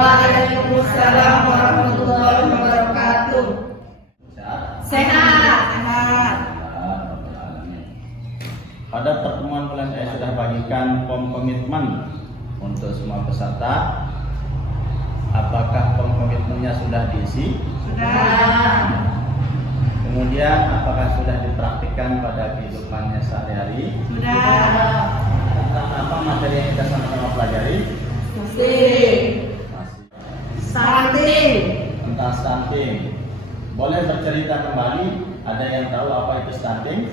Waalaikumsalam warahmatullahi wabarakatuh. Sehat. Pada pertemuan bulan saya sudah bagikan form komitmen untuk semua peserta. Apakah form komitmennya sudah diisi? Sudah. Kemudian apakah sudah dipraktikkan pada kehidupannya sehari-hari? Sudah. Tentang apa materi yang kita sama-sama pelajari? Masih. Stunting. Tentang stunting. Boleh bercerita kembali? Ada yang tahu apa itu stunting?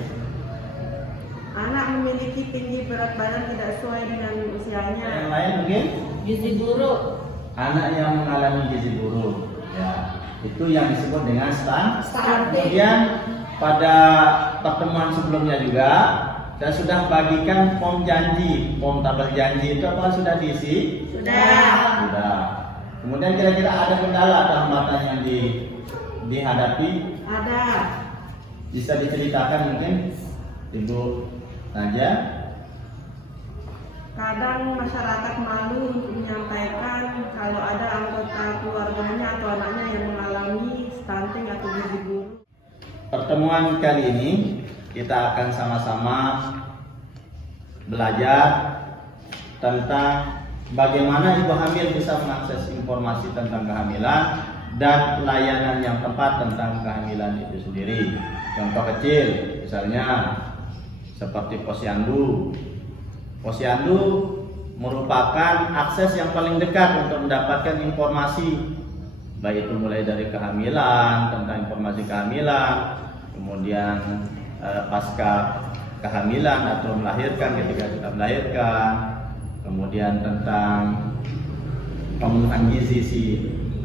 Anak memiliki tinggi berat badan tidak sesuai dengan usianya. Yang lain mungkin? Gizi buruk. Anak yang mengalami gizi buruk. Ya, itu yang disebut dengan stunting. Kemudian pada pertemuan sebelumnya juga saya sudah bagikan form janji, form tabel janji itu apa sudah diisi? Sudah. Sudah. Kemudian kira-kira ada kendala atau hambatan yang dihadapi? Ada. Bisa diceritakan mungkin, Ibu Naja? Kadang masyarakat malu untuk menyampaikan kalau ada anggota keluarganya atau anaknya yang mengalami stunting atau gizi buruk. Pertemuan kali ini kita akan sama-sama belajar tentang bagaimana ibu hamil bisa mengakses informasi tentang kehamilan dan layanan yang tepat tentang kehamilan itu sendiri. Contoh kecil, misalnya seperti posyandu. Posyandu merupakan akses yang paling dekat untuk mendapatkan informasi, baik itu mulai dari kehamilan, tentang informasi kehamilan, kemudian pasca kehamilan atau melahirkan, ketika sudah melahirkan, kemudian tentang pemenuhan gizi si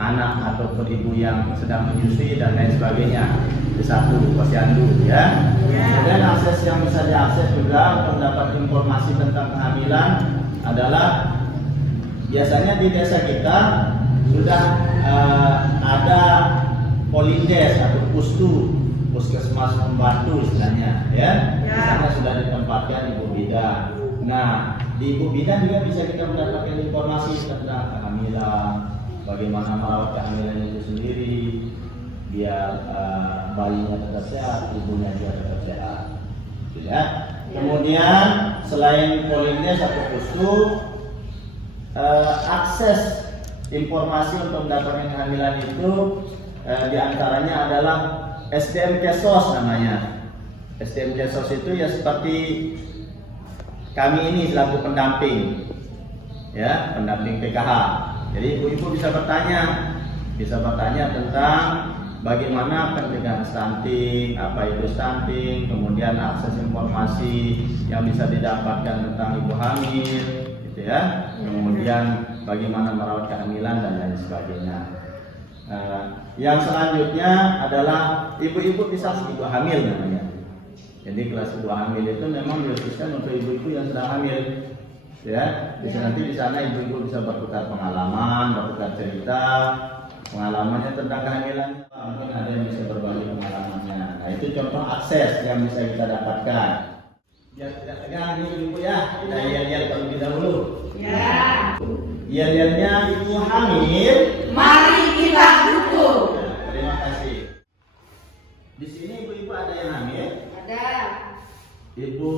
anak atau ibu yang sedang menyusui dan lain sebagainya. Itu satu, posyandu ya. Kemudian akses yang bisa diakses juga untuk mendapat informasi tentang kehamilan adalah biasanya di desa kita sudah ada polindes atau puskesmas pembantu istilahnya ya. Di sana sudah ditempatkan ibu bidan. Nah, di ibu bidan juga bisa kita mendapatkan informasi tentang kehamilan, bagaimana merawat kehamilan itu sendiri biar bayinya tetap sehat, ibunya juga tetap sehat. Ya. Kemudian selain polindes atau pustu, akses informasi untuk mendapatkan kehamilan itu diantaranya adalah SDM Kesos namanya. SDM Kesos itu ya seperti kami ini selaku pendamping, ya pendamping PKH. Jadi ibu-ibu bisa bertanya tentang bagaimana pencegahan stunting, apa itu stunting, kemudian akses informasi yang bisa didapatkan tentang ibu hamil, gitu ya. Kemudian bagaimana merawat kehamilan dan lain sebagainya. Yang selanjutnya adalah ibu-ibu bisa ibu hamil namanya. Jadi kelas ibu hamil itu memang dikhususkan untuk ibu-ibu yang sedang hamil. Ya, bisa nanti di sana ibu-ibu bisa bertukar pengalaman, bertukar cerita, pengalamannya tentang kehamilan. Mungkin ada yang bisa berbagi pengalamannya. Nah, itu contoh akses yang bisa kita dapatkan. Biar tidak tegang ini ibu ya, kita lihat terlebih dahulu. Ya. Yel-yelnya ibu hamil. Mari kita dukung. Ya, terima kasih. Di sini ibu-ibu ada yang hamil. Ada. Ibu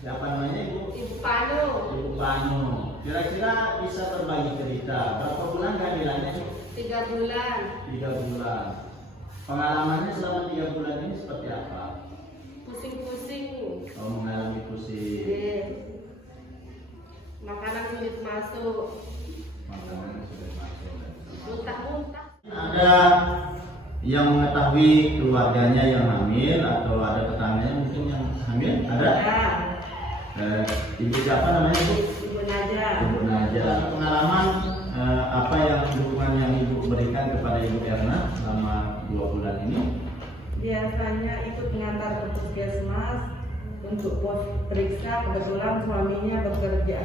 siapa namanya ibu? Ibu Panu. Ibu Panu. Kira-kira bisa berbagi cerita berapa bulan kehamilannya? 3 bulan. 3 bulan. Pengalamannya selama 3 bulan ini seperti apa? Pusing-pusing. Oh, mengalami pusing. Makanan sulit masuk. Makanan sudah masuk. Muntah-muntah. Ada yang mengetahui keluarganya yang hamil atau ada tetangganya mungkin yang hamil? Ada? Ibu siapa namanya ibu? Ibu Naja. Ibu Naja. Pengalaman apa yang dukungan yang ibu berikan kepada ibu Erna selama 2 bulan ini? Biasanya ikut mengantar ke puskesmas untuk pos periksa. Kebetulan suaminya bekerja,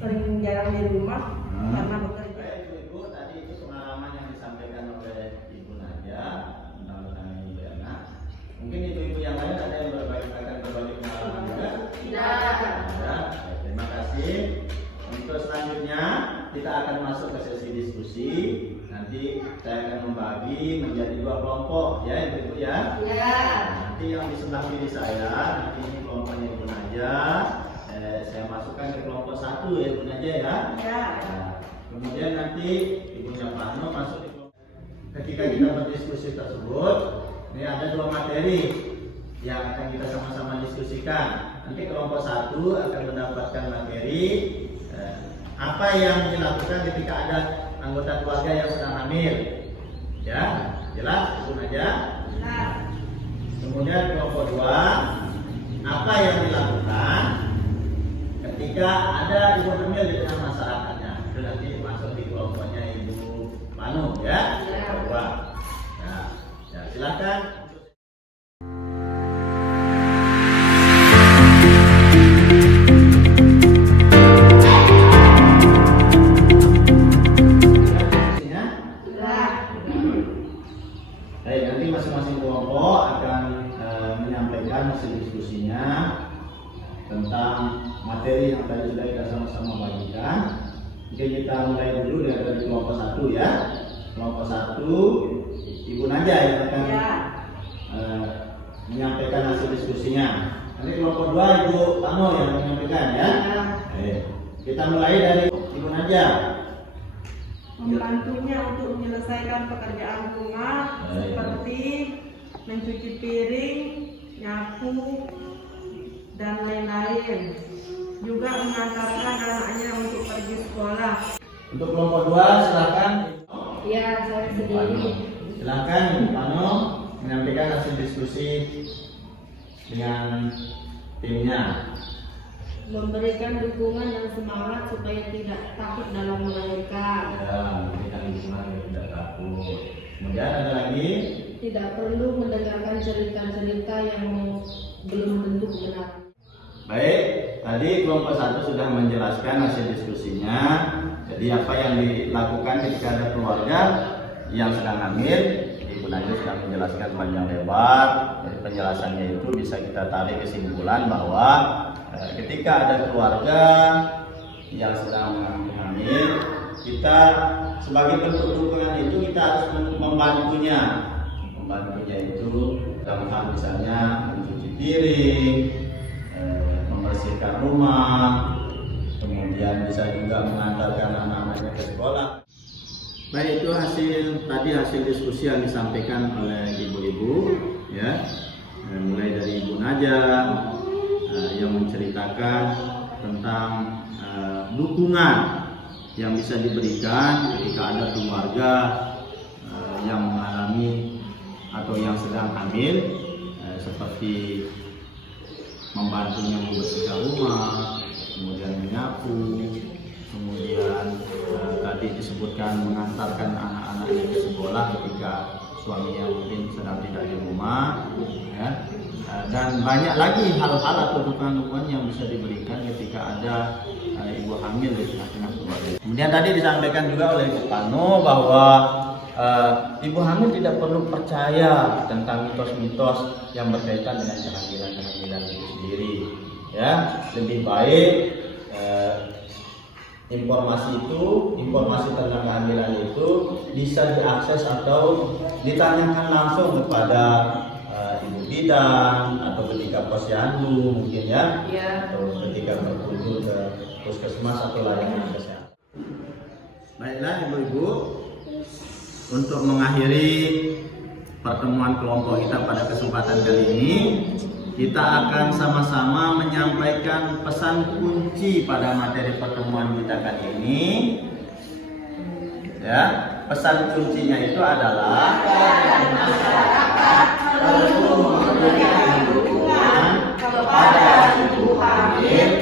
sering jarang di rumah karena bekerja. Ibu tadi itu pengalaman yang disampaikan oleh Ibu Naja tentang Ibu Erna. Mungkin ibu-ibu yang lain ada yang akan berbagi pengalaman juga? Tidak. Ada. Terima kasih. Untuk selanjutnya kita akan masuk masuk ke sesi diskusi. Nanti saya akan membagi menjadi 2 kelompok ya Ibu ya. Ya. Nanti yang di sebelah kiri saya, nanti ini kelompoknya Ibu Naja. Saya masukkan ke kelompok 1 ya Ibu Naja ya. Ya. Nah, kemudian nanti Ibunya Pano masuk di kelompok. Ketika kita berdiskusi tersebut, ini ada 2 materi yang akan kita sama-sama diskusikan. Nanti kelompok 1 akan mendapatkan materi apa yang dilakukan ketika ada anggota keluarga yang sedang hamil. Ya, jelas Ibu Naja? Nah, Kemudian kelompok 2, apa yang dilakukan ketika ada ibu hamil di tengah masyarakatnya. Itu nanti masuk di kelompoknya Ibu Panu ya. Kelompok 2. Nah, ya, silakan. Baik, nanti masing-masing kelompok akan menyampaikan hasil diskusinya tentang materi yang tadi sudah kita sama-sama bagikan. Mungkin kita mulai dulu dari kelompok 1 ya. Kelompok 1, Ibu Naja yang akan menyampaikan hasil diskusinya. Nanti kelompok 2 Ibu Pano yang akan menyampaikan ya. Kita mulai dari Ibu Naja. membantunya untuk menyelesaikan pekerjaan rumah seperti mencuci piring, nyapu, dan lain-lain. Juga mengantarkan anaknya untuk pergi sekolah. Untuk kelompok 2 silakan. Ya, saya sendiri. Silakan Ibu Pano menyampaikan hasil diskusi dengan timnya. Memberikan dukungan dan semangat supaya tidak takut dalam melahirkan. Ya, memberikan dukungan yang tidak takut. Kemudian ada lagi. Tidak perlu mendengarkan cerita-cerita yang belum tentu benar. Baik, tadi kelompok 1 sudah menjelaskan hasil diskusinya. Jadi apa yang dilakukan ketika ada keluarga yang sedang hamil, Ibu Naja sudah menjelaskan panjang lebar. Dari penjelasannya itu bisa kita tarik kesimpulan bahwa ketika ada keluarga yang sedang hamil, kita sebagai bentuk dukungan itu kita harus membantunya. Membantunya itu dalam hal misalnya mencuci piring, membersihkan rumah, kemudian bisa juga mengantarkan anak-anaknya ke sekolah. Baik, itu hasil diskusi yang disampaikan oleh ibu-ibu ya. Mulai dari Ibu Naja yang menceritakan tentang dukungan yang bisa diberikan ketika ada keluarga yang mengalami atau yang sedang hamil, seperti membantunya membersihkan rumah, kemudian menyapu, kemudian tadi disebutkan mengantarkan anak-anaknya ke sekolah ketika suaminya mungkin sedang tidak di rumah ya. Dan banyak lagi hal-hal atau dukungan-dukungan yang bisa diberikan ketika ada ibu hamil di tengah-tengah keluarga. Kemudian tadi disampaikan juga oleh Ibu Pano bahwa ibu hamil tidak perlu percaya tentang mitos-mitos yang berkaitan dengan kehamilan itu sendiri. Ya, lebih baik informasi tentang kehamilan itu bisa diakses atau ditanyakan langsung kepada ibu bidan atau ketika posyandu mungkin ya, atau ketika berkunjung ke puskesmas atau layanan kesehatan. Baiklah ibu-ibu, untuk mengakhiri pertemuan kelompok kita pada kesempatan kali ini, kita akan sama-sama menyampaikan pesan kunci pada materi pertemuan kita kali ini. Ya, pesan kuncinya itu adalah perlu memberikan dukungan kepada ibu hamil